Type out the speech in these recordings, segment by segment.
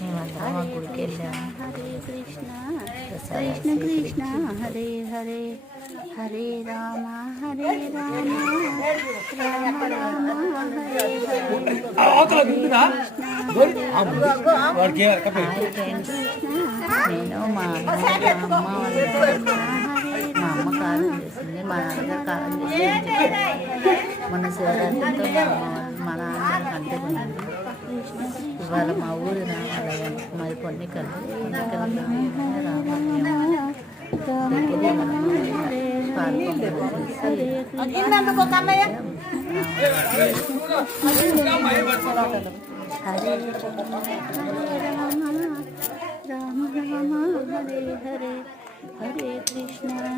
మేమందరం గుడికి వెళ్ళాము. హరే కృష్ణ కృష్ణ కృష్ణ హరే హరే హరే రామ హరే రామ రామ రామ హరే హరే. నేను మా అమ్మ కారం చేసింది, మా నాన్నగారు కారం చేసింది. మన శివరాత్రితో మా నాన్నగారు అంతేకున్నాను. ఇవాళ మా ఊరి రామాలయం మరి పొన్నికలు హరే రామ రామ హరే హరే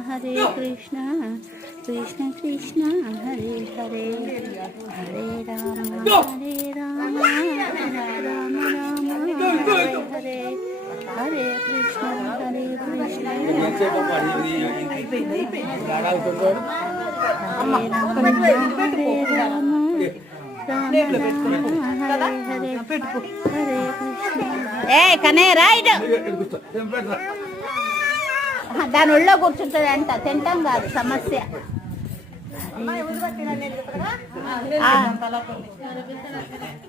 హరే కృష్ణ కృష్ణ కృష్ణ హరే హరే హరే రామ రామ రామ హరే హరే హరే కృష్ణ కృష్ణ ఏ కనే రైట్ దాని ఒళ్ళో కూర్చుంటుంది అంట, తింటాం కాదు సమస్య.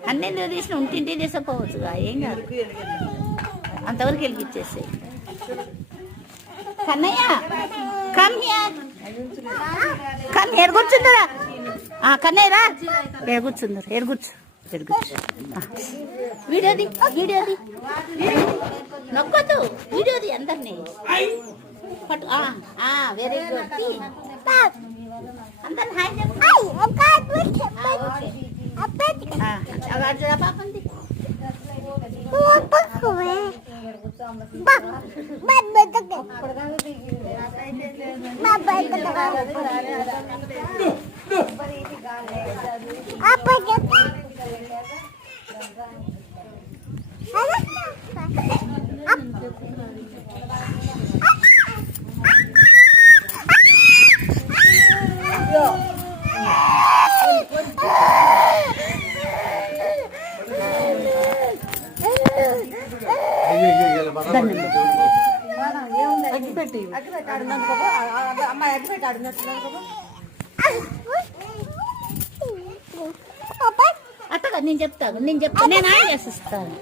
అన్నీ నువ్వు తీసిన ఉంటింటి తీసుకోవచ్చుగా, ఏం కాదు. అంతవరకు వెలిగిచ్చేసి కన్నయ్య కమ్ హియర్ కూర్చుందరా కన్నయ్య రా, ఏడు కూర్చుందరు, ఏడు కూర్చు. వీడియోది నొక్కదు, వీడియోది అందరినీ పట్టు. వెరీ గుడ్, అందరిని హాయ్ చెప్పు. పాపంది అట్టగా నేను చెప్తాను, నేను ఆయన చేసిస్తాను.